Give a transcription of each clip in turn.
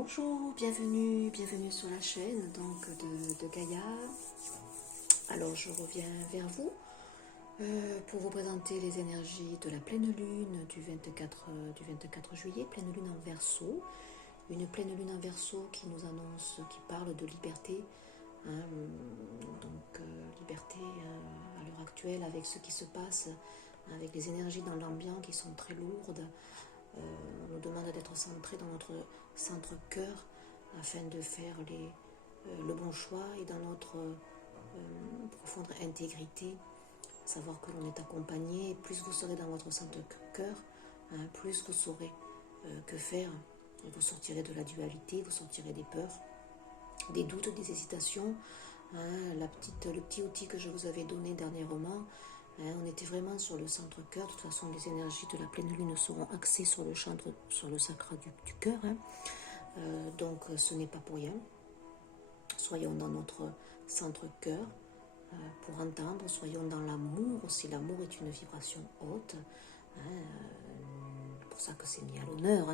Bonjour, bienvenue sur la chaîne de Gaïa. Alors je reviens vers vous pour vous présenter les énergies de la pleine lune du 24 juillet, pleine lune en Verseau. Une pleine lune en Verseau qui nous annonce, qui parle de liberté, liberté à l'heure actuelle avec ce qui se passe, avec les énergies dans l'ambiance qui sont très lourdes. On nous demande d'être centré dans notre centre cœur afin de faire le bon choix et dans notre profonde intégrité, savoir que l'on est accompagné. Plus vous serez dans votre centre cœur, plus vous saurez que faire. Vous sortirez de la dualité, vous sortirez des peurs, des doutes, des hésitations. Le petit outil que je vous avais donné dernièrement, on était vraiment sur le centre cœur. De toute façon, les énergies de la pleine lune seront axées sur le chakra du cœur. Donc, ce n'est pas pour rien. Soyons dans notre centre cœur pour entendre. Soyons dans l'amour aussi. L'amour est une vibration haute. C'est pour ça que c'est mis à l'honneur.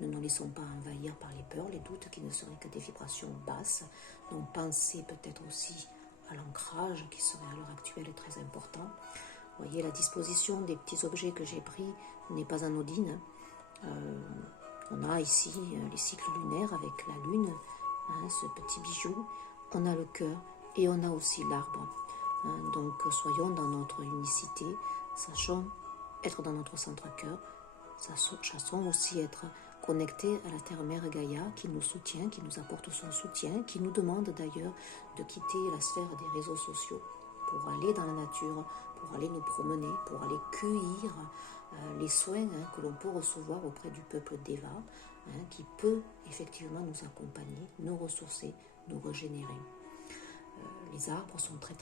Ne nous laissons pas envahir par les peurs, les doutes qui ne seraient que des vibrations basses. Donc, pensez peut-être aussi à l'ancrage qui serait à l'heure actuelle très important. Vous voyez, la disposition des petits objets que j'ai pris n'est pas anodine. On a ici les cycles lunaires avec la lune, ce petit bijou. On a le cœur et on a aussi l'arbre. Donc soyons dans notre unicité, sachons être dans notre centre-cœur, sachons aussi être connectés à la terre-mère Gaïa qui nous soutient, qui nous apporte son soutien, qui nous demande d'ailleurs de quitter la sphère des réseaux sociaux pour aller dans la nature, pour aller nous promener, pour aller cueillir les soins que l'on peut recevoir auprès du peuple Deva, qui peut effectivement nous accompagner, nous ressourcer, nous régénérer. Les arbres sont très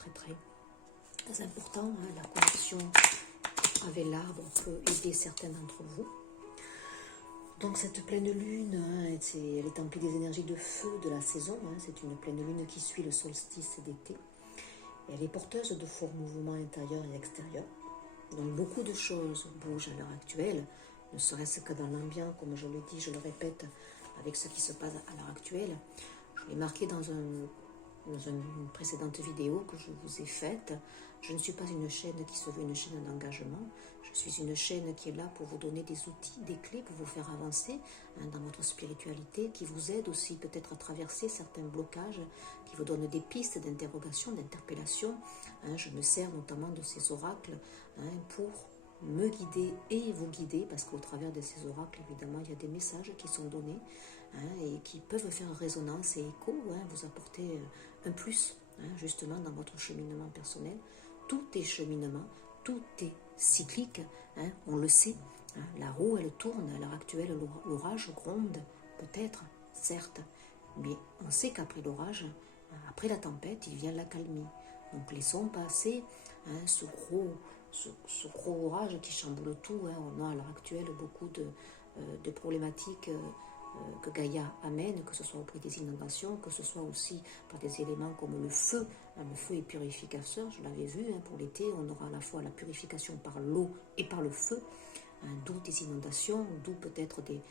importants. La connexion avec l'arbre peut aider certains d'entre vous. Donc cette pleine lune, elle est emplie des énergies de feu de la saison. C'est une pleine lune qui suit le solstice d'été. Elle est porteuse de forts mouvements intérieurs et extérieurs. Donc beaucoup de choses bougent à l'heure actuelle, ne serait-ce que dans l'ambiance, comme je le dis, je le répète, avec ce qui se passe à l'heure actuelle. Je l'ai marqué dans une précédente vidéo que je vous ai faite. Je ne suis pas une chaîne qui se veut une chaîne d'engagement. Je suis une chaîne qui est là pour vous donner des outils, des clés pour vous faire avancer dans votre spiritualité, qui vous aide aussi peut-être à traverser certains blocages, qui vous donne des pistes d'interrogation, d'interpellation. Je me sers notamment de ces oracles pour me guider et vous guider, parce qu'au travers de ces oracles, évidemment, il y a des messages qui sont donnés et qui peuvent faire résonance et écho, vous apporter un plus, justement, dans votre cheminement personnel. Tout est cheminement, tout est cyclique, on le sait. La roue, elle tourne. À l'heure actuelle, l'orage gronde, peut-être, certes, mais on sait qu'après l'orage, après la tempête, il vient l'accalmie. Donc laissons passer ce gros orage qui chamboule tout. On a à l'heure actuelle beaucoup de problématiques que Gaïa amène, que ce soit au prix des inondations, que ce soit aussi par des éléments comme le feu. Le feu est purificateur, je l'avais vu, pour l'été, on aura à la fois la purification par l'eau et par le feu, d'où des inondations, d'où peut-être des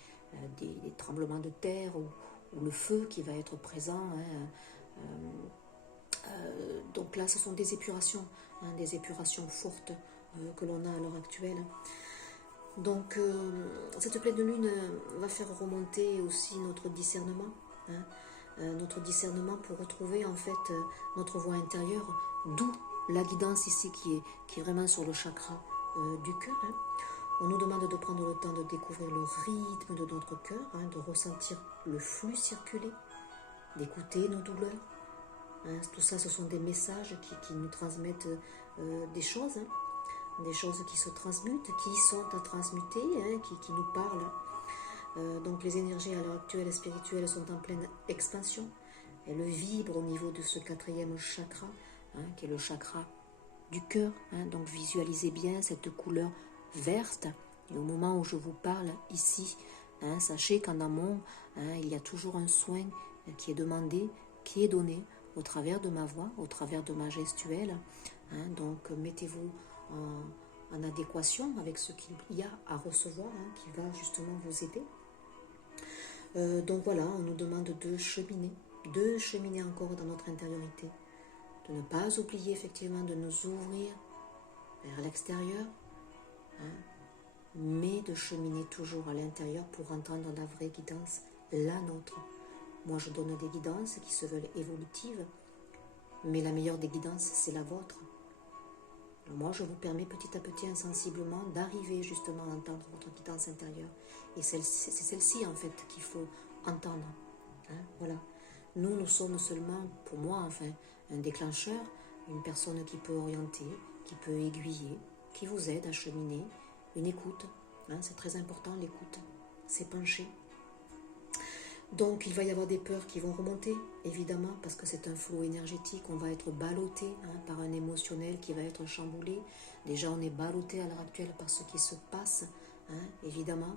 tremblements de terre ou le feu qui va être présent. Donc là, ce sont des épurations fortes que l'on a à l'heure actuelle. Donc, cette pleine lune va faire remonter aussi notre discernement, pour retrouver en fait notre voix intérieure, d'où la guidance ici qui est vraiment sur le chakra du cœur. On nous demande de prendre le temps de découvrir le rythme de notre cœur, de ressentir le flux circuler, d'écouter nos douleurs. Tout ça, ce sont des messages qui nous transmettent des choses. Des choses qui se transmutent, qui sont à transmuter, qui nous parlent. Donc les énergies à l'heure actuelle spirituelles sont en pleine expansion. Elles vibrent au niveau de ce 4e chakra, qui est le chakra du cœur. Donc visualisez bien cette couleur verte. Et au moment où je vous parle ici, sachez qu'en amont, il y a toujours un soin qui est demandé, qui est donné au travers de ma voix, au travers de ma gestuelle. Donc mettez-vous en adéquation avec ce qu'il y a à recevoir, qui va justement vous aider. Donc voilà, on nous demande de cheminer encore dans notre intériorité, de ne pas oublier effectivement de nous ouvrir vers l'extérieur, hein, mais de cheminer toujours à l'intérieur pour entendre la vraie guidance, la nôtre. Moi, je donne des guidances qui se veulent évolutives, mais la meilleure des guidances, c'est la vôtre. Alors moi, je vous permets petit à petit, insensiblement, d'arriver justement à entendre votre guidance intérieure. Et c'est celle-ci, en fait, qu'il faut entendre. Hein, voilà. Nous sommes seulement, pour moi, enfin, un déclencheur, une personne qui peut orienter, qui peut aiguiller, qui vous aide à cheminer, une écoute. Hein, c'est très important, l'écoute. C'est pencher. Donc il va y avoir des peurs qui vont remonter, évidemment, parce que c'est un flot énergétique, on va être ballotté par un émotionnel qui va être chamboulé. Déjà on est ballotté à l'heure actuelle par ce qui se passe, évidemment.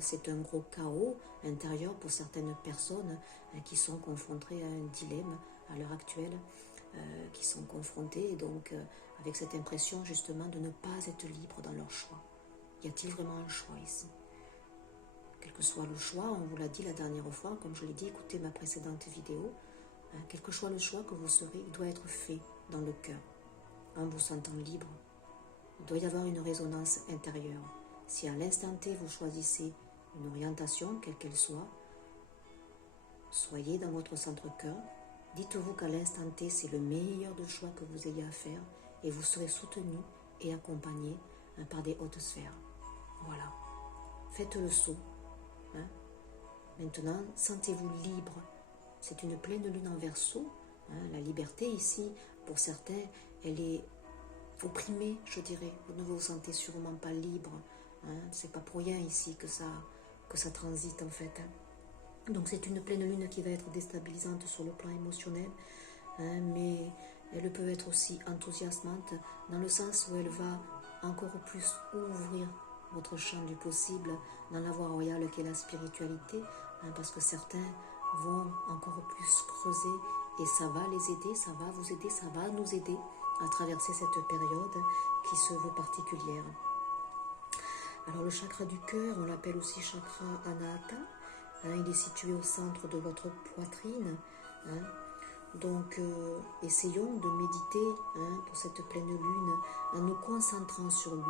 C'est un gros chaos intérieur pour certaines personnes qui sont confrontées à un dilemme à l'heure actuelle, qui sont confrontées donc avec cette impression justement de ne pas être libre dans leur choix. Y a-t-il vraiment un choix ici ? Quel que soit le choix, on vous l'a dit la dernière fois, comme je l'ai dit, écoutez ma précédente vidéo, quel que soit le choix que vous serez, il doit être fait dans le cœur, en vous sentant libre. Il doit y avoir une résonance intérieure. Si à l'instant T, vous choisissez une orientation, quelle qu'elle soit, soyez dans votre centre-cœur, dites-vous qu'à l'instant T, c'est le meilleur des choix que vous ayez à faire et vous serez soutenu et accompagné par des hautes sphères. Voilà. Faites le saut. Maintenant, sentez-vous libre. C'est une pleine lune en Verseau. La liberté ici, pour certains, elle est opprimée, je dirais. Vous ne vous sentez sûrement pas libre. C'est pas pour rien ici que ça transite en fait. Donc c'est une pleine lune qui va être déstabilisante sur le plan émotionnel, mais elle peut être aussi enthousiasmante dans le sens où elle va encore plus ouvrir votre champ du possible dans la voie royale qu'est la spiritualité, parce que certains vont encore plus creuser et ça va les aider, ça va vous aider, ça va nous aider à traverser cette période qui se veut particulière. Alors le chakra du cœur, on l'appelle aussi chakra Anahata, il est situé au centre de votre poitrine. Donc essayons de méditer pour cette pleine lune en nous concentrant sur lui.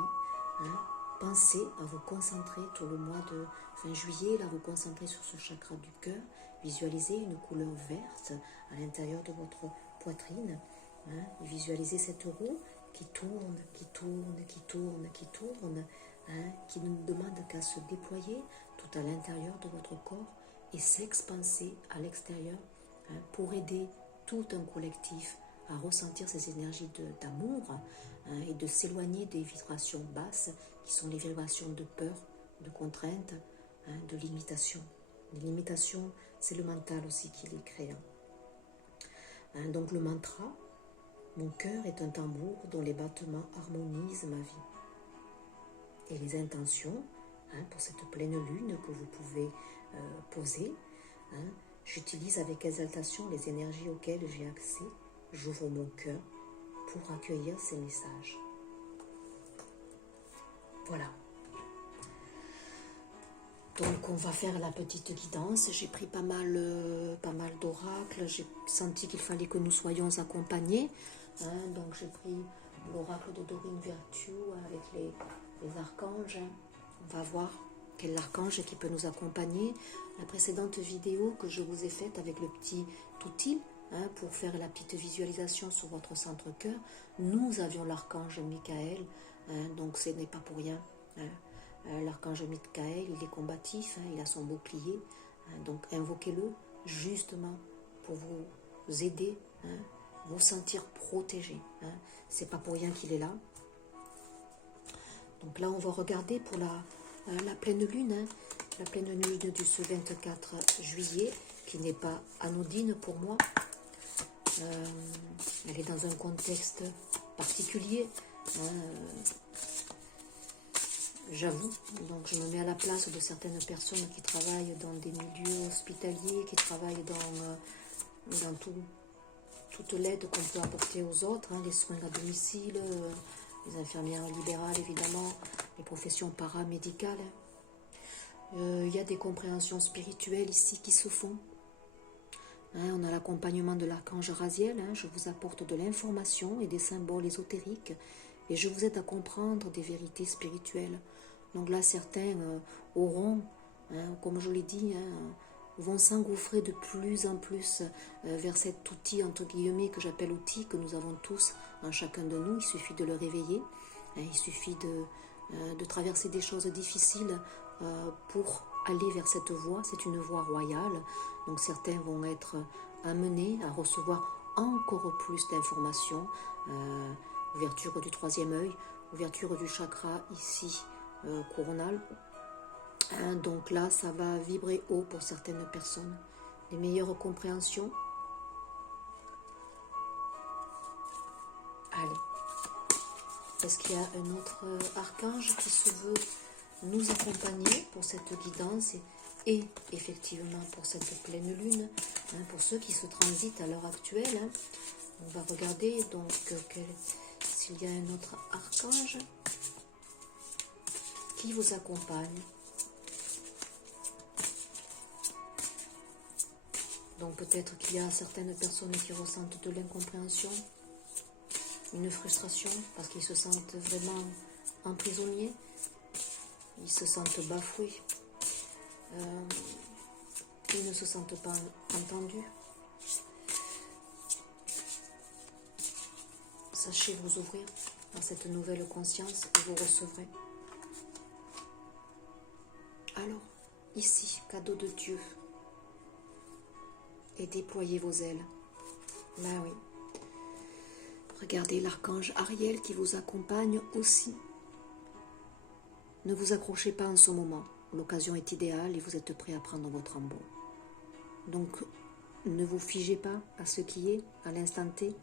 Pensez à vous concentrer tout le mois de fin juillet, là vous concentrer sur ce chakra du cœur, visualisez une couleur verte à l'intérieur de votre poitrine, et visualisez cette roue qui tourne, qui tourne, qui tourne, qui tourne, qui ne demande qu'à se déployer tout à l'intérieur de votre corps et s'expanser à l'extérieur pour aider tout un collectif à ressentir ces énergies d'amour et de s'éloigner des vibrations basses qui sont les vibrations de peur, de contrainte, de limitation. Les limitations, c'est le mental aussi qui les crée. Donc le mantra, mon cœur est un tambour dont les battements harmonisent ma vie. Et les intentions pour cette pleine lune que vous pouvez poser, j'utilise avec exaltation les énergies auxquelles j'ai accès, j'ouvre mon cœur pour accueillir ces messages. Voilà. Donc on va faire la petite guidance. J'ai pris pas mal d'oracles. J'ai senti qu'il fallait que nous soyons accompagnés. Donc j'ai pris l'oracle de Dorine Virtue avec les archanges. On va voir quel archange qui peut nous accompagner. La précédente vidéo que je vous ai faite avec le petit outil pour faire la petite visualisation sur votre centre-cœur, nous avions l'archange Michael. Donc ce n'est pas pour rien. L'archange Michael, il est combatif, il a son bouclier, donc invoquez-le justement pour vous aider, vous sentir protégé. C'est pas pour rien qu'il est là. Donc là, on va regarder pour la pleine lune, la pleine lune du ce 24 juillet, qui n'est pas anodine pour moi. Elle est dans un contexte particulier. J'avoue, donc je me mets à la place de certaines personnes qui travaillent dans des milieux hospitaliers, qui travaillent dans toute l'aide qu'on peut apporter aux autres, les soins à domicile, les infirmières libérales évidemment, les professions paramédicales. Il y a des compréhensions spirituelles ici qui se font. Hein, on a l'accompagnement de l'archange Raziel. Hein, je vous apporte de l'information et des symboles ésotériques. Et je vous aide à comprendre des vérités spirituelles. Donc là, certains auront, hein, comme je l'ai dit, hein, vont s'engouffrer de plus en plus vers cet outil, entre guillemets, que j'appelle outil, que nous avons tous en chacun de nous. Il suffit de le réveiller. Hein, il suffit de traverser des choses difficiles pour aller vers cette voie. C'est une voie royale. Donc certains vont être amenés à recevoir encore plus d'informations. Ouverture du troisième œil, ouverture du chakra ici coronal. Hein, donc là, ça va vibrer haut pour certaines personnes. Les meilleures compréhensions. Allez. Est-ce qu'il y a un autre archange qui se veut nous accompagner pour cette guidance et effectivement pour cette pleine lune, hein, pour ceux qui se transitent à l'heure actuelle. Hein, on va regarder donc s'il y a un autre archange qui vous accompagne. Donc peut-être qu'il y a certaines personnes qui ressentent de l'incompréhension, une frustration parce qu'ils se sentent vraiment emprisonnés, ils se sentent bafoués, ils ne se sentent pas entendus. Sachez vous ouvrir à cette nouvelle conscience et vous recevrez. Alors, ici, cadeau de Dieu, et déployez vos ailes. Là, oui. Regardez l'archange Ariel qui vous accompagne aussi. Ne vous accrochez pas en ce moment. L'occasion est idéale et vous êtes prêt à prendre votre envol. Donc, ne vous figez pas à ce qui est, à l'instant T,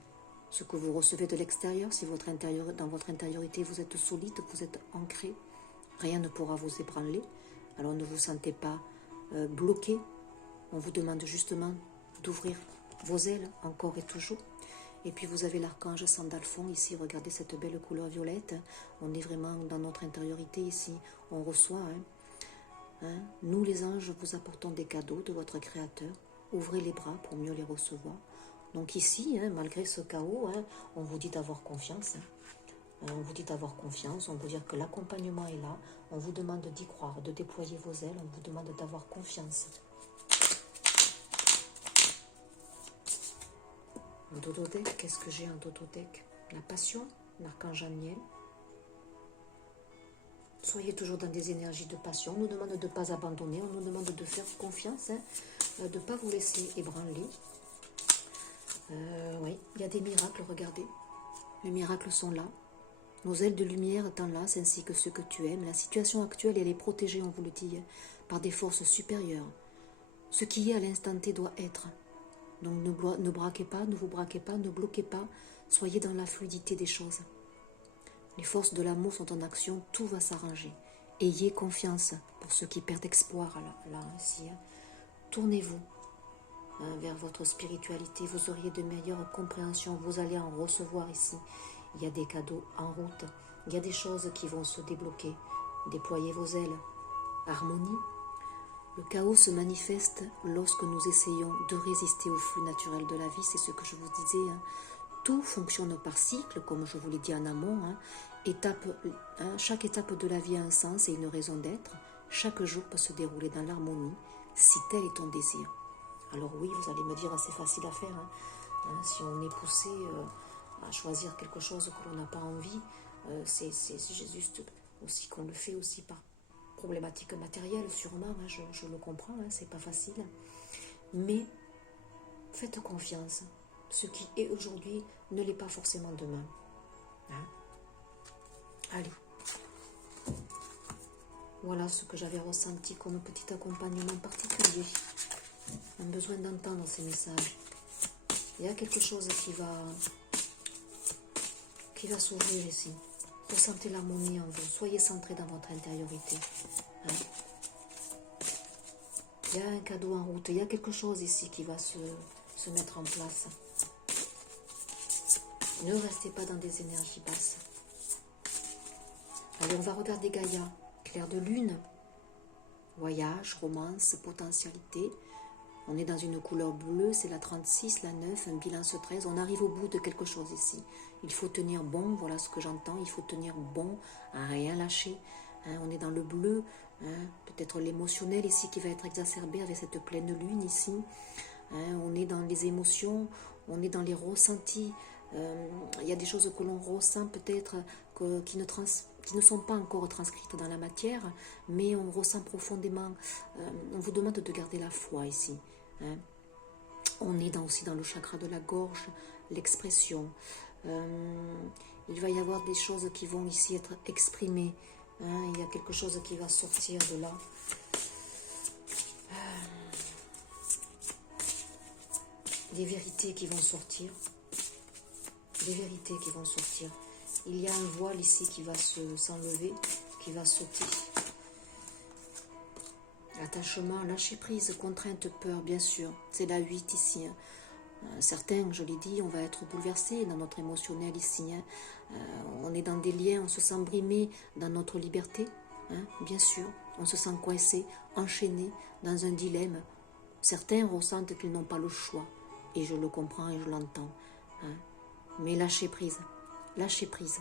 ce que vous recevez de l'extérieur. Si dans votre intériorité, vous êtes solide, vous êtes ancré, rien ne pourra vous ébranler. Alors ne vous sentez pas bloqué. On vous demande justement d'ouvrir vos ailes encore et toujours. Et puis vous avez l'archange Sandalphon ici, regardez cette belle couleur violette. On est vraiment dans notre intériorité ici, on reçoit. Nous les anges vous apportons des cadeaux de votre Créateur. Ouvrez les bras pour mieux les recevoir. Donc ici, malgré ce chaos, on vous dit d'avoir confiance. On vous dit d'avoir confiance, on vous dit que l'accompagnement est là. On vous demande d'y croire, de déployer vos ailes, on vous demande d'avoir confiance. En dodothèque, qu'est-ce que j'ai en dodothèque? La passion, l'archange Amiel. Soyez toujours dans des énergies de passion. On nous demande de ne pas abandonner, on nous demande de faire confiance, de ne pas vous laisser ébranler. Oui, il y a des miracles, regardez. Les miracles sont là. Nos ailes de lumière t'enlacent ainsi que ceux que tu aimes. La situation actuelle, elle est protégée, on vous le dit, par des forces supérieures. Ce qui est à l'instant T doit être. Donc ne braquez pas, ne vous braquez pas, ne bloquez pas. Soyez dans la fluidité des choses. Les forces de l'amour sont en action, tout va s'arranger. Ayez confiance pour ceux qui perdent espoir là ainsi. Tournez-vous vers votre spiritualité, vous auriez de meilleures compréhensions, vous allez en recevoir ici. Il y a des cadeaux en route, il y a des choses qui vont se débloquer. Déployez vos ailes. Harmonie. Le chaos se manifeste lorsque nous essayons de résister au flux naturel de la vie, c'est ce que je vous disais. Tout fonctionne par cycle, comme je vous l'ai dit en amont. Chaque étape de la vie a un sens et une raison d'être. Chaque jour peut se dérouler dans l'harmonie, si tel est ton désir. Alors oui, vous allez me dire, c'est facile à faire. Si on est poussé à choisir quelque chose que l'on n'a pas envie, c'est juste aussi qu'on le fait aussi par problématique matérielle, sûrement, je le comprends, c'est pas facile. Mais faites confiance. Ce qui est aujourd'hui ne l'est pas forcément demain. Allez. Voilà ce que j'avais ressenti comme petit accompagnement particulier. Un besoin d'entendre ces messages. Il y a quelque chose qui va s'ouvrir ici. Ressentez l'harmonie en vous. Soyez centrés dans votre intériorité. Il y a un cadeau en route. Il y a quelque chose ici qui va se mettre en place. Ne restez pas dans des énergies basses. Allez, on va regarder Gaïa, clair de lune. voyage, romance, potentialité. On est dans une couleur bleue, c'est la 36, la 9, un bilan 13. On arrive au bout de quelque chose ici. Il faut tenir bon, voilà ce que j'entends. Il faut tenir bon, à rien lâcher. Hein, on est dans le bleu, hein, peut-être l'émotionnel ici qui va être exacerbé avec cette pleine lune ici. Hein, on est dans les émotions, on est dans les ressentis. Il y a des choses que l'on ressent peut-être qui ne sont pas encore transcrites dans la matière, mais on ressent profondément. On vous demande de garder la foi ici. Hein. On est aussi dans le chakra de la gorge, l'expression. Il va y avoir des choses qui vont ici être exprimées. Hein. Il y a quelque chose qui va sortir de là. Des vérités qui vont sortir. Des vérités qui vont sortir. Il y a un voile ici qui va s'enlever, qui va sauter. Attachement, lâcher prise, contrainte, peur, bien sûr. C'est la 8 ici. Hein. Certains, je l'ai dit, on va être bouleversés dans notre émotionnel ici. Hein. On est dans des liens, on se sent brimé dans notre liberté. Hein, bien sûr, on se sent coincé, enchaîné dans un dilemme. Certains ressentent qu'ils n'ont pas le choix. Et je le comprends et je l'entends. Hein. Mais lâchez prise. Lâchez prise.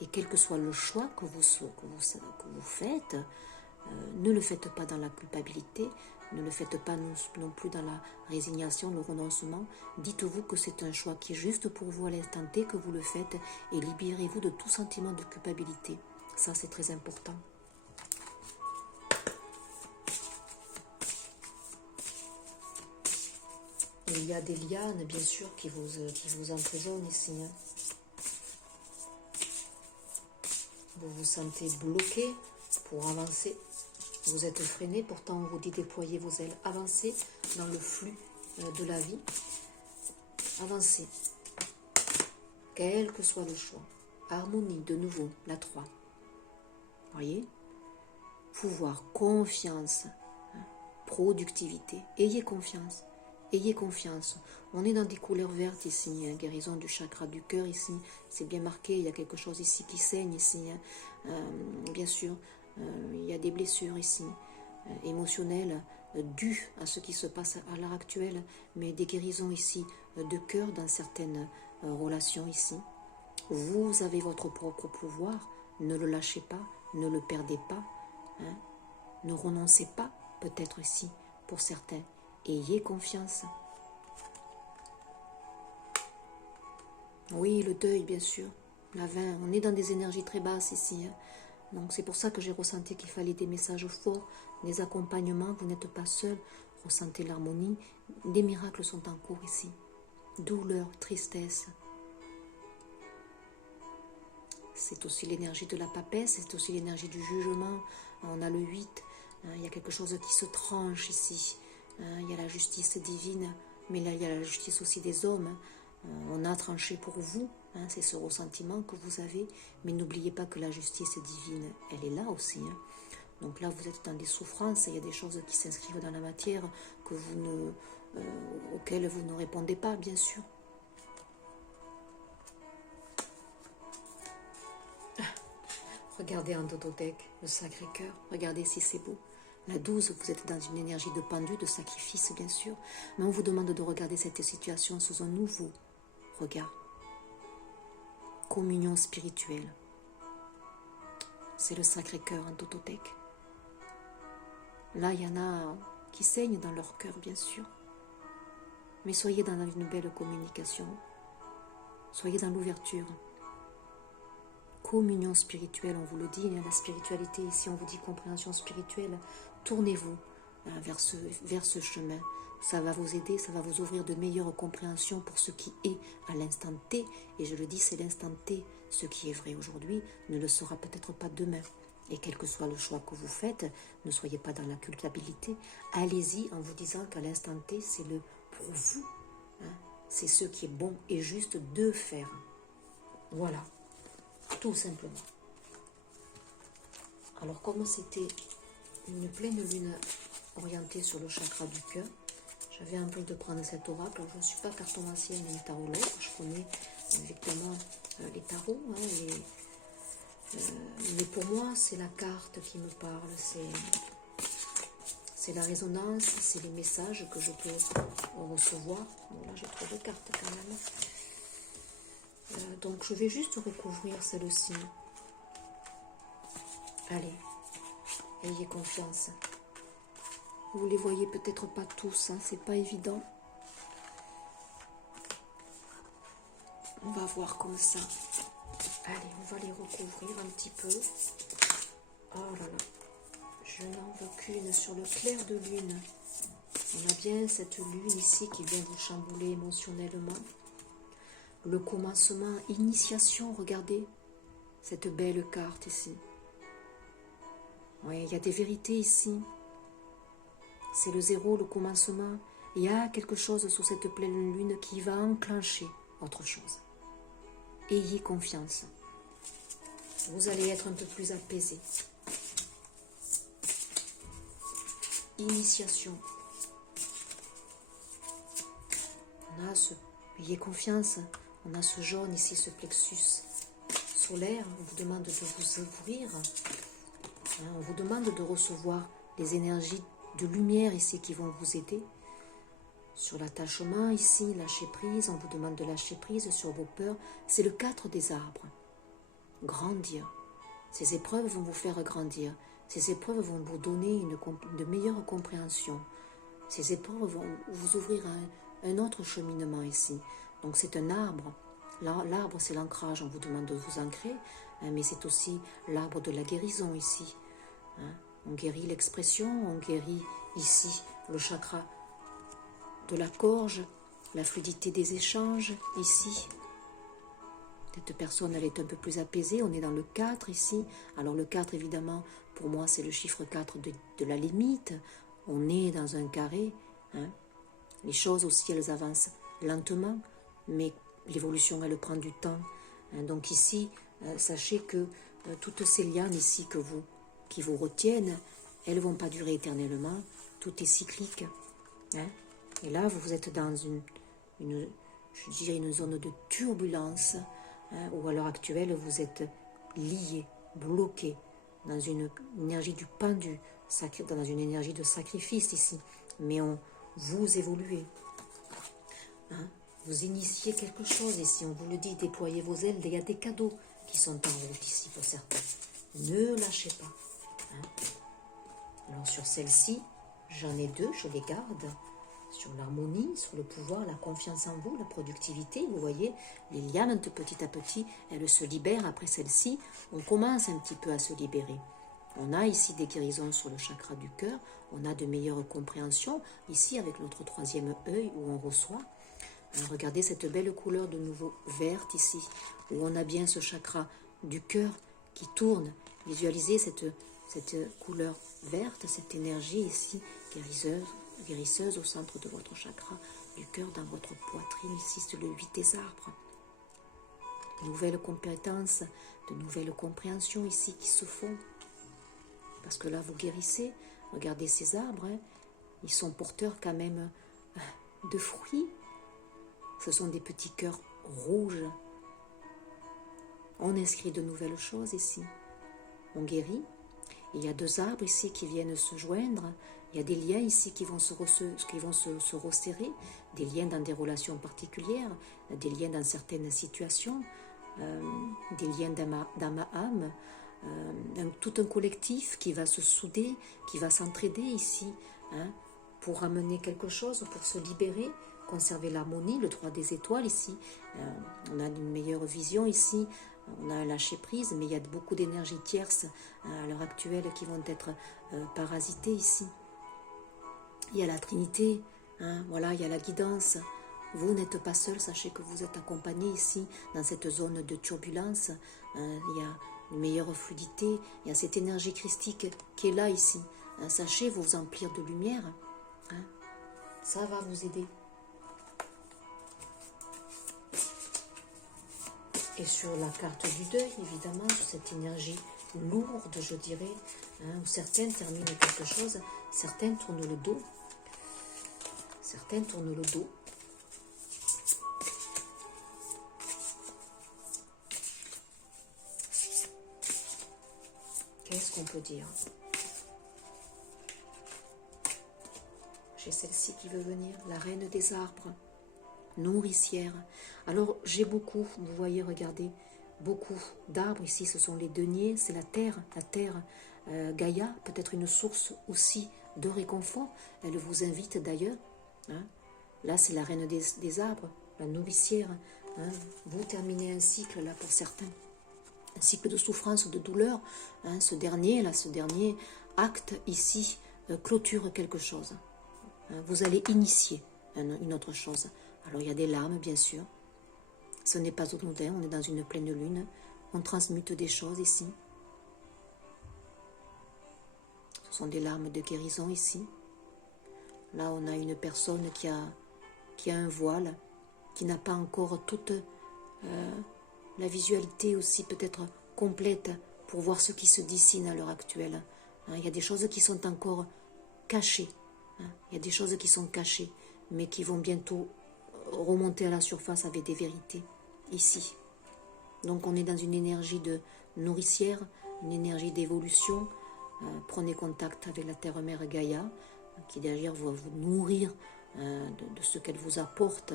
Et quel que soit le choix que vous faites, ne le faites pas dans la culpabilité, ne le faites pas non plus dans la résignation, le renoncement. Dites-vous que c'est un choix qui est juste pour vous à l'instant T, que vous le faites, et libérez-vous de tout sentiment de culpabilité. Ça, c'est très important. Il y a des lianes, bien sûr, qui vous emprisonnent ici. Hein. Vous vous sentez bloqué pour avancer. Vous êtes freiné, pourtant on vous dit déployez vos ailes. Avancez dans le flux de la vie. Avancez. Quel que soit le choix. Harmonie, de nouveau, la 3. Voyez? Pouvoir, confiance, hein, productivité. Ayez confiance. Ayez confiance. On est dans des couleurs vertes ici, hein, guérison du chakra du cœur ici. C'est bien marqué, il y a quelque chose ici qui saigne ici. Hein. Bien sûr, il y a des blessures ici, émotionnelles, dues à ce qui se passe à l'heure actuelle, mais des guérisons ici de cœur dans certaines relations ici. Vous avez votre propre pouvoir, ne le lâchez pas, ne le perdez pas, hein. Ne renoncez pas, peut-être ici, pour certains. Ayez confiance. Oui, le deuil, bien sûr. La 20, on est dans des énergies très basses ici. Hein. Donc c'est pour ça que j'ai ressenti qu'il fallait des messages forts, des accompagnements. Vous n'êtes pas seul. Ressentez l'harmonie. Des miracles sont en cours ici. Douleur, tristesse. C'est aussi l'énergie de la papesse, c'est aussi l'énergie du jugement. On a le 8. Hein, il y a quelque chose qui se tranche ici. Il y a la justice divine, mais là il y a la justice aussi des hommes. On a tranché pour vous, hein, c'est ce ressentiment que vous avez, mais n'oubliez pas que la justice divine, elle est là aussi. Hein. Donc là vous êtes dans des souffrances, il y a des choses qui s'inscrivent dans la matière que auxquelles vous ne répondez pas, bien sûr. Regardez en Tototec, le Sacré-Cœur, regardez si c'est beau. La 12, vous êtes dans une énergie de pendu, de sacrifice, bien sûr. Mais on vous demande de regarder cette situation sous un nouveau regard. Communion spirituelle. C'est le Sacré-Cœur en Tototec. Là, il y en a qui saignent dans leur cœur, bien sûr. Mais soyez dans une belle communication. Soyez dans l'ouverture. Communion spirituelle, on vous le dit, la spiritualité, ici on vous dit compréhension spirituelle. Tournez-vous vers ce chemin. Ça va vous aider, ça va vous ouvrir de meilleures compréhensions pour ce qui est à l'instant T. Et je le dis, c'est l'instant T. Ce qui est vrai aujourd'hui ne le sera peut-être pas demain. Et quel que soit le choix que vous faites, ne soyez pas dans la culpabilité. Allez-y en vous disant qu'à l'instant T, c'est le pour vous. Hein, c'est ce qui est bon et juste de faire. Voilà, tout simplement. Alors comme c'était une pleine lune orientée sur le chakra du cœur, j'avais envie de prendre cet oracle. Alors, je ne suis pas cartomancienne ni tarologue, je connais effectivement les tarots, hein, mais pour moi c'est la carte qui me parle, c'est la résonance, c'est les messages que je peux recevoir. Bon, là, j'ai trop de cartes quand même. Donc, je vais juste recouvrir celle-ci. Allez, ayez confiance. Vous les voyez peut-être pas tous, hein, c'est pas évident. On va voir comme ça. Allez, on va les recouvrir un petit peu. Oh là là, je n'en veux qu'une sur le clair de lune. On a bien cette lune ici qui vient vous chambouler émotionnellement. Le commencement, initiation, regardez cette belle carte ici. Oui, il y a des vérités ici. C'est le zéro, le commencement. Il y a quelque chose sous cette pleine lune qui va enclencher autre chose. Ayez confiance. Vous allez être un peu plus apaisé. Initiation. On a ce... Ayez confiance. On a ce jaune ici, ce plexus solaire. On vous demande de vous ouvrir. On vous demande de recevoir les énergies de lumière ici qui vont vous aider. Sur l'attachement ici, lâcher prise. On vous demande de lâcher prise sur vos peurs. C'est le 4 des arbres. Grandir. Ces épreuves vont vous faire grandir. Ces épreuves vont vous donner une meilleure compréhension. Ces épreuves vont vous ouvrir un autre cheminement ici. Donc c'est un arbre. L'arbre, c'est l'ancrage. On vous demande de vous ancrer. Mais c'est aussi l'arbre de la guérison ici. On guérit l'expression. On guérit ici le chakra de la gorge. La fluidité des échanges ici. Cette personne, elle est un peu plus apaisée. On est dans le 4 ici. Alors le 4, évidemment, pour moi, c'est le chiffre 4 de la limite. On est dans un carré. Les choses aussi, elles avancent lentement, mais l'évolution, elle prend du temps. Donc ici, sachez que toutes ces lianes ici qui vous retiennent, elles ne vont pas durer éternellement. Tout est cyclique. Et là, vous êtes dans je dirais une zone de turbulence, où à l'heure actuelle, vous êtes lié, bloqué dans une énergie du pendu, dans une énergie de sacrifice ici. Mais vous évoluez. Vous initiez quelque chose ici, on vous le dit, déployez vos ailes, il y a des cadeaux qui sont en route ici pour certains. Ne lâchez pas. Alors sur celle-ci, j'en ai 2, je les garde. Sur l'harmonie, sur le pouvoir, la confiance en vous, la productivité, vous voyez, les lianes, petit à petit, elles se libèrent. Après celle-ci, on commence un petit peu à se libérer. On a ici des guérisons sur le chakra du cœur, on a de meilleures compréhensions, ici avec notre 3e œil où on reçoit. Regardez cette belle couleur de nouveau verte ici, où on a bien ce chakra du cœur qui tourne. Visualisez cette couleur verte, cette énergie ici, guérisseuse au centre de votre chakra du cœur, dans votre poitrine, ici c'est le 8 des arbres. De nouvelles compétences, de nouvelles compréhensions ici qui se font. Parce que là vous guérissez, regardez ces arbres, ils sont porteurs quand même de fruits. Ce sont des petits cœurs rouges. On inscrit de nouvelles choses ici. On guérit. Il y a 2 arbres ici qui viennent se joindre. Il y a des liens ici qui vont se resserrer, des liens dans des relations particulières, des liens dans certaines situations, des liens dans ma âme, tout un collectif qui va se souder, qui va s'entraider ici, pour amener quelque chose, pour se libérer, conserver l'harmonie, le 3 des étoiles ici. On a une meilleure vision ici, on a un lâcher-prise, mais il y a beaucoup d'énergies tierces à l'heure actuelle qui vont être parasitées ici. Il y a la Trinité, voilà, il y a la guidance. Vous n'êtes pas seul, sachez que vous êtes accompagné ici, dans cette zone de turbulence. Il y a une meilleure fluidité, il y a cette énergie christique qui est là ici. Sachez vous emplir de lumière, ça va vous aider. Et sur la carte du deuil, évidemment, cette énergie lourde, je dirais, où certains terminent quelque chose, certains tournent le dos. Certains tournent le dos. Qu'est-ce qu'on peut dire? J'ai celle-ci qui veut venir, la reine des arbres, nourricière. Alors j'ai beaucoup, vous voyez, regardez, beaucoup d'arbres ici, ce sont les deniers, c'est la terre, Gaïa, peut-être une source aussi de réconfort. Elle vous invite d'ailleurs. Hein. Là, c'est la reine des arbres, la nourricière. Hein. Vous terminez un cycle, là, pour certains. Un cycle de souffrance, de douleur. Hein. Ce dernier acte ici clôture quelque chose. Hein. Vous allez initier une autre chose. Alors, il y a des larmes, bien sûr. Ce n'est pas anodin, on est dans une pleine lune. On transmute des choses ici. Ce sont des larmes de guérison ici. Là, on a une personne qui a un voile, qui n'a pas encore toute la visualité aussi peut-être complète pour voir ce qui se dessine à l'heure actuelle. Hein, il y a des choses qui sont encore cachées. Hein, il y a des choses qui sont cachées, mais qui vont bientôt remonter à la surface avec des vérités, ici. Donc on est dans une énergie de nourricière, une énergie d'évolution. Prenez contact avec la terre-mère Gaïa, qui d'ailleurs va vous nourrir de ce qu'elle vous apporte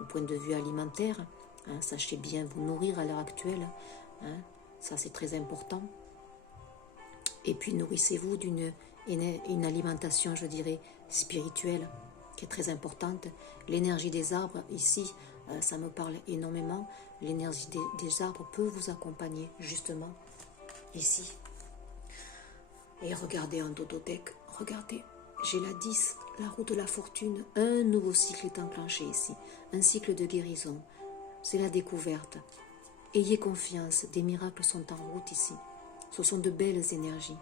au point de vue alimentaire. Hein, sachez bien vous nourrir à l'heure actuelle. Hein, ça c'est très important. Et puis nourrissez-vous d'une alimentation, je dirais, spirituelle, qui est très importante. L'énergie des arbres, ici, ça me parle énormément. L'énergie des arbres peut vous accompagner, justement, ici. Et regardez en dodothèque, regardez, j'ai la 10, la roue de la fortune. Un nouveau cycle est enclenché ici, un cycle de guérison. C'est la découverte. Ayez confiance, des miracles sont en route ici. Ce sont de belles énergies,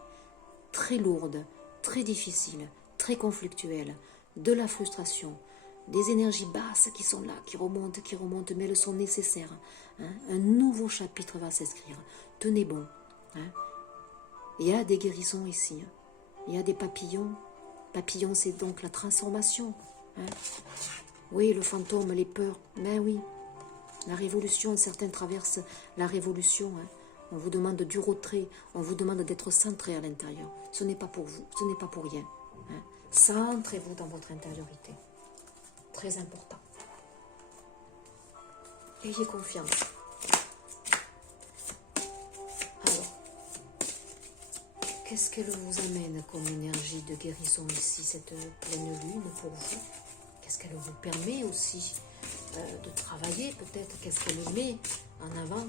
très lourdes, très difficiles, très conflictuelles, de la frustration, des énergies basses qui sont là, qui remontent, mais elles sont nécessaires. Hein. Un nouveau chapitre va s'inscrire. Tenez bon. Hein. Il y a des guérisons ici. Hein. Il y a des papillons. Papillon, c'est donc la transformation. Hein. Oui, le fantôme, les peurs. Mais oui, la révolution, certains traversent la révolution. Hein. On vous demande du retrait, on vous demande d'être centré à l'intérieur. Ce n'est pas pour vous, ce n'est pas pour rien. Hein. Centrez-vous dans votre intériorité. Très important. Ayez confiance. Alors, qu'est-ce qu'elle vous amène comme énergie de guérison ici, cette pleine lune pour vous? Qu'est-ce qu'elle vous permet aussi de travailler peut-être? Qu'est-ce qu'elle met en avant?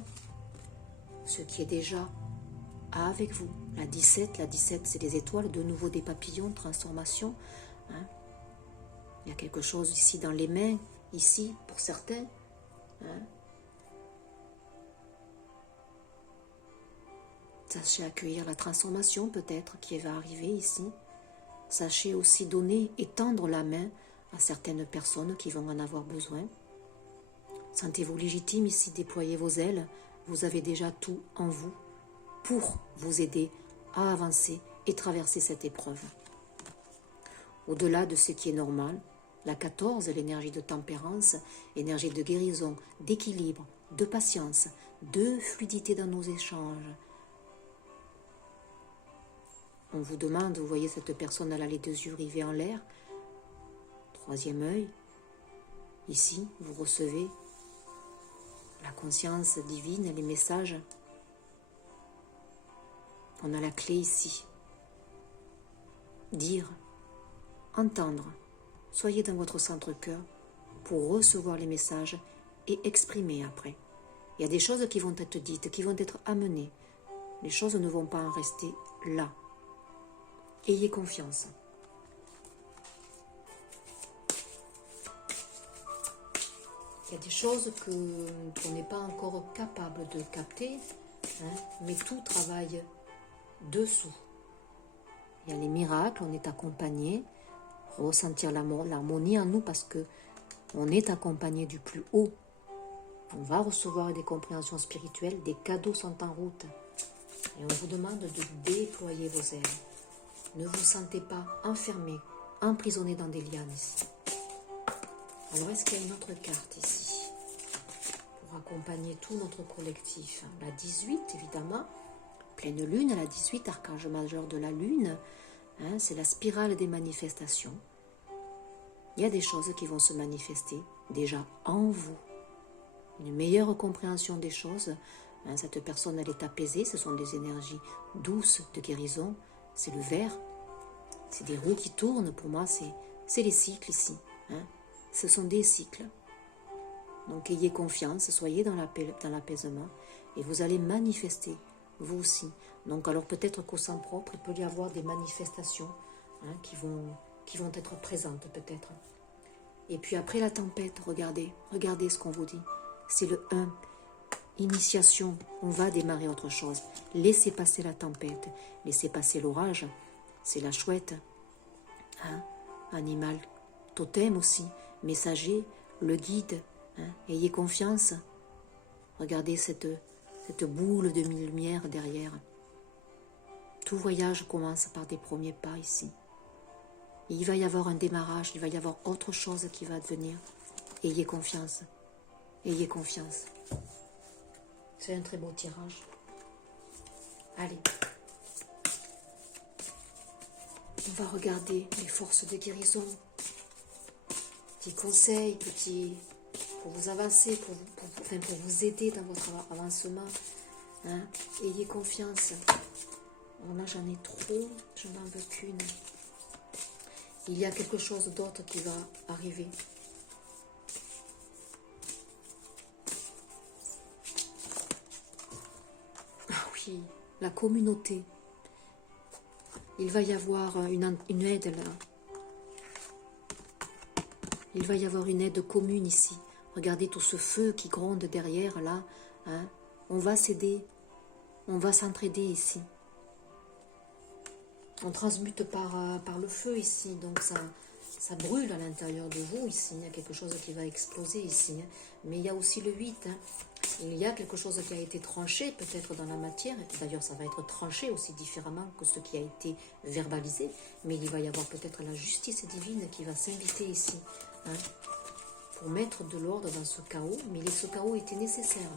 Ce qui est déjà avec vous. La 17, c'est des étoiles, de nouveau des papillons, transformation. Hein. Il y a quelque chose ici dans les mains, ici, pour certains. Hein. Sachez accueillir la transformation peut-être qui va arriver ici. Sachez aussi donner et tendre la main à certaines personnes qui vont en avoir besoin. Sentez-vous légitime ici, déployez vos ailes. Vous avez déjà tout en vous pour vous aider à avancer et traverser cette épreuve. Au-delà de ce qui est normal, la 14, l'énergie de tempérance, énergie de guérison, d'équilibre, de patience, de fluidité dans nos échanges. On vous demande, vous voyez cette personne, elle a les deux yeux rivés en l'air. Troisième œil. Ici, vous recevez la conscience divine, les messages. On a la clé ici. Dire, entendre. Soyez dans votre centre-cœur pour recevoir les messages et exprimer après. Il y a des choses qui vont être dites, qui vont être amenées. Les choses ne vont pas en rester là. Ayez confiance. Il y a des choses qu'on n'est pas encore capable de capter, hein, mais tout travaille dessous. Il y a les miracles, on est accompagné, ressentir l'harmonie en nous parce que on est accompagné du plus haut. On va recevoir des compréhensions spirituelles, des cadeaux sont en route. Et on vous demande de déployer vos ailes. Ne vous sentez pas enfermé, emprisonné dans des lianes ici. Alors, est-ce qu'il y a une autre carte ici pour accompagner tout notre collectif? La 18, évidemment. Pleine lune, la 18, archange majeur de la lune. Hein, c'est la spirale des manifestations. il y a des choses qui vont se manifester déjà en vous. Une meilleure compréhension des choses. Cette personne, elle est apaisée, ce sont des énergies douces de guérison. C'est le vert, c'est des roues qui tournent. Pour moi, c'est les cycles ici. Ce sont des cycles. Donc ayez confiance, soyez dans l'apaisement et vous allez manifester, vous aussi. Donc alors peut-être qu'au sens propre, il peut y avoir des manifestations qui vont être présentes peut-être. Et puis après la tempête, regardez ce qu'on vous dit. C'est le 1, initiation, on va démarrer autre chose. Laissez passer la tempête, laissez passer l'orage, c'est la chouette. Animal totem aussi, messager, le guide. Ayez confiance. Regardez cette boule de lumière derrière. Tout voyage commence par des premiers pas ici. Et il va y avoir un démarrage, il va y avoir autre chose qui va advenir. Ayez confiance. Ayez confiance. C'est un très beau tirage. Allez. On va regarder les forces de guérison. Petits conseils, pour vous avancer, pour vous aider dans votre avancement. Ayez confiance. Alors là, j'en ai trop, je n'en veux qu'une. Il y a quelque chose d'autre qui va arriver. Ah oui, la communauté. Il va y avoir une aide là. Il va y avoir une aide commune ici. Regardez tout ce feu qui gronde derrière là. On va s'aider. On va s'entraider ici. On transmute par le feu ici. Donc ça brûle à l'intérieur de vous ici. Il y a quelque chose qui va exploser ici. Mais il y a aussi le 8. Il y a quelque chose qui a été tranché peut-être dans la matière. D'ailleurs, ça va être tranché aussi différemment que ce qui a été verbalisé. Mais il va y avoir peut-être la justice divine qui va s'inviter ici. Pour mettre de l'ordre dans ce chaos. Mais ce chaos était nécessaire.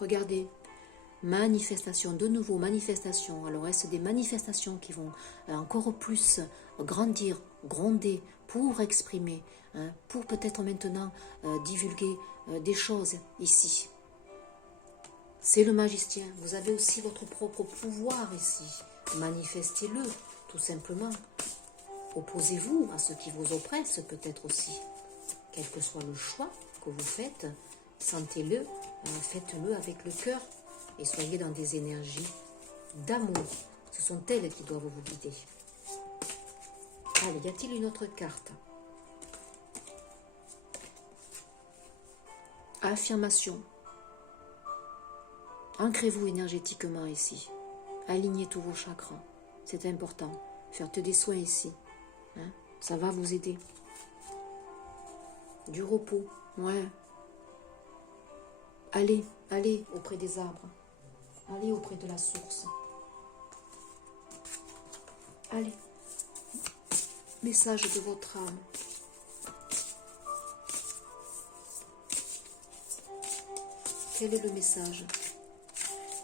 Regardez. Manifestation, de nouveau manifestation. Alors est-ce des manifestations qui vont encore plus grandir, gronder pour exprimer, pour peut-être maintenant divulguer des choses ici. C'est le magicien. Vous avez aussi votre propre pouvoir ici. Manifestez-le, tout simplement. Opposez-vous à ce qui vous oppresse peut-être aussi. Quel que soit le choix que vous faites, sentez-le, faites-le avec le cœur. Et soyez dans des énergies d'amour. Ce sont elles qui doivent vous guider. Allez, y a-t-il une autre carte? Affirmation. Ancrez-vous énergétiquement ici. Alignez tous vos chakras. C'est important. Faites des soins ici. Ça va vous aider. Du repos. Ouais. Allez auprès des arbres. Allez auprès de la source. Allez. Message de votre âme. Quel est le message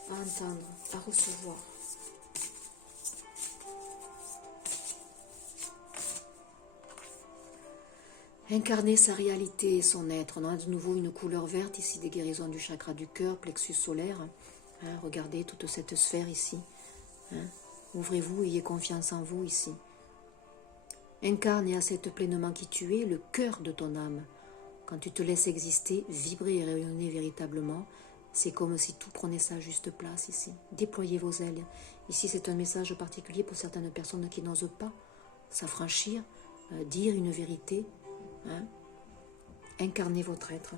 à entendre, à recevoir? Incarner sa réalité et son être. On a de nouveau une couleur verte ici, des guérisons du chakra du cœur, plexus solaire. Regardez toute cette sphère ici. Ouvrez-vous, ayez confiance en vous ici. Incarne et accepte pleinement qui tu es, le cœur de ton âme. Quand tu te laisses exister, vibrer et rayonner véritablement, c'est comme si tout prenait sa juste place ici. Déployez vos ailes. Ici, c'est un message particulier pour certaines personnes qui n'osent pas s'affranchir, dire une vérité. Incarnez votre être.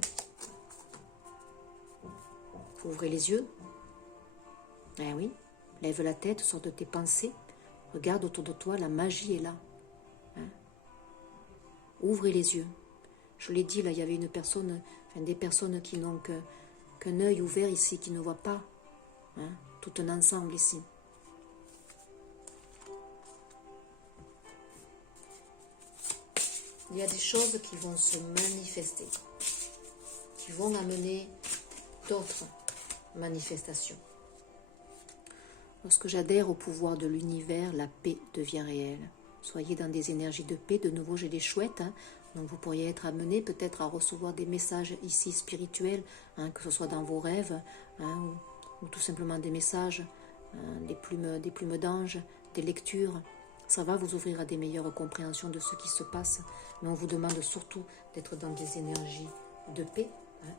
Ouvrez les yeux. Oui, lève la tête, sors de tes pensées. Regarde autour de toi, la magie est là. Ouvrez les yeux. Je l'ai dit, là, il y avait une personne, des personnes qui n'ont qu'un œil ouvert ici, qui ne voient pas tout un ensemble ici. Il y a des choses qui vont se manifester, qui vont amener d'autres manifestations. Lorsque j'adhère au pouvoir de l'univers, la paix devient réelle. soyez dans des énergies de paix. De nouveau, j'ai des chouettes, hein. Donc vous pourriez être amené peut-être à recevoir des messages ici spirituels, hein, que ce soit dans vos rêves, hein, ou tout simplement des messages, des plumes d'anges, des lectures. Ça va vous ouvrir à des meilleures compréhensions de ce qui se passe, mais on vous demande surtout d'être dans des énergies de paix. Hein.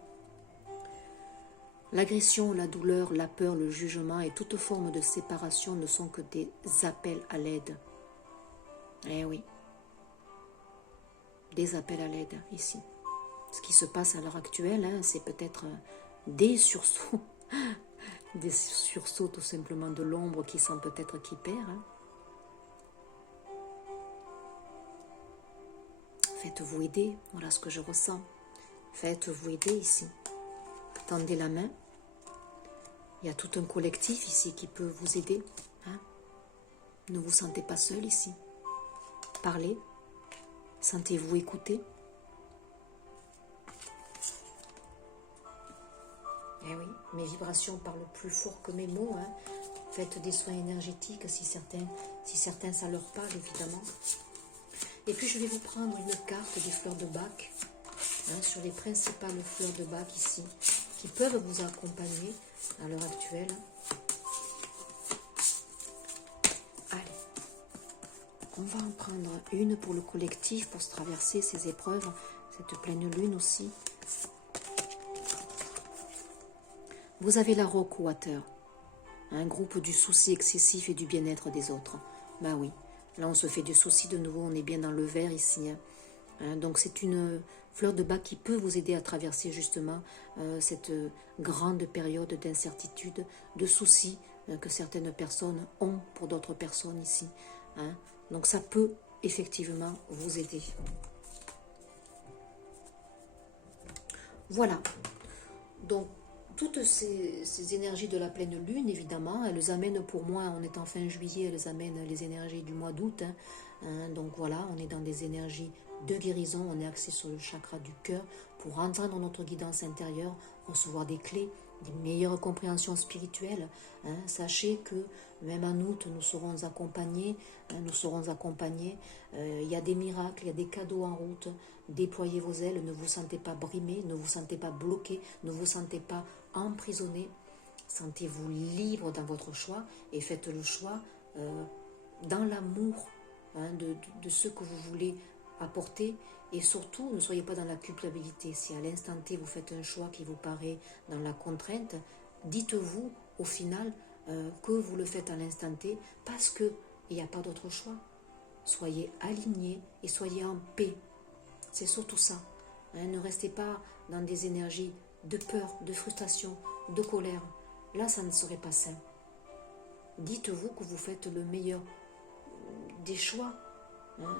L'agression, la douleur, la peur, le jugement et toute forme de séparation ne sont que des appels à l'aide. Eh oui. Des appels à l'aide ici. Ce qui se passe à l'heure actuelle, hein, c'est peut-être des sursauts, des sursauts tout simplement de l'ombre qui sent peut-être qui perd. Hein. Faites-vous aider, voilà ce que je ressens. Faites-vous aider ici. Tendez la main. Il y a tout un collectif ici qui peut vous aider. Hein. Ne vous sentez pas seul ici. Parlez. Sentez-vous écouté? Eh oui, mes vibrations parlent plus fort que mes mots. Hein. Faites des soins énergétiques si certains ça leur parle évidemment. Et puis je vais vous prendre une carte des fleurs de Bach, hein, sur les principales fleurs de Bach ici, qui peuvent vous accompagner à l'heure actuelle. On va en prendre une pour le collectif, pour se traverser ces épreuves, cette pleine lune aussi. Vous avez la Rock Water, un groupe du souci excessif et du bien-être des autres. Ben oui, là on se fait du souci de nouveau, on est bien dans le vert ici. Hein, donc c'est une fleur de Bach qui peut vous aider à traverser justement cette grande période d'incertitude, de soucis que certaines personnes ont pour d'autres personnes ici. Hein. Donc ça peut effectivement vous aider. Voilà. Donc toutes ces énergies de la pleine lune, évidemment, elles amènent pour moi, on est en fin juillet, elles amènent les énergies du mois d'août. Hein. Donc voilà, on est dans des énergies de guérison, on est axé sur le chakra du cœur pour entendre notre guidance intérieure, recevoir des clés, des meilleures compréhensions spirituelles. Hein. Sachez que même en août, nous serons accompagnés. Il y a des miracles, il y a des cadeaux en route. Déployez vos ailes, ne vous sentez pas brimé, ne vous sentez pas bloqué, ne vous sentez pas emprisonné. Sentez-vous libre dans votre choix et faites le choix dans l'amour, hein, de ce que vous voulez apporter. Et surtout, ne soyez pas dans la culpabilité. Si à l'instant T, vous faites un choix qui vous paraît dans la contrainte, dites-vous au final que vous le faites à l'instant T parce qu'il n'y a pas d'autre choix. Soyez alignés et soyez en paix. C'est surtout ça. Hein, ne restez pas dans des énergies de peur, de frustration, de colère. Là, ça ne serait pas sain. Dites-vous que vous faites le meilleur des choix. Hein.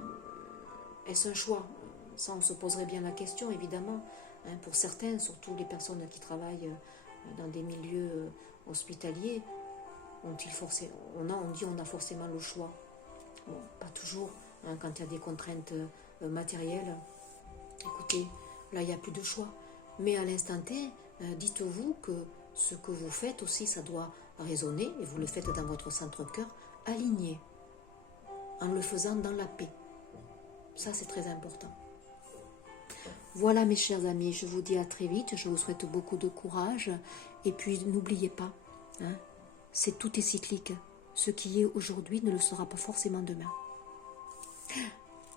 Est-ce un choix? Ça, on se poserait bien la question, évidemment. Hein, pour certains, surtout les personnes qui travaillent dans des milieux hospitaliers, on dit on a forcément le choix. Bon, pas toujours, hein, quand il y a des contraintes matérielles. Écoutez, là, il n'y a plus de choix. Mais à l'instant T, dites-vous que ce que vous faites aussi, ça doit résonner, et vous le faites dans votre centre-cœur, aligné, en le faisant dans la paix. Ça, c'est très important. Voilà, mes chers amis, je vous dis à très vite. Je vous souhaite beaucoup de courage. Et puis, n'oubliez pas, hein, tout est cyclique. Ce qui est aujourd'hui ne le sera pas forcément demain.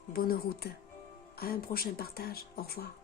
Bonne route. À un prochain partage. Au revoir.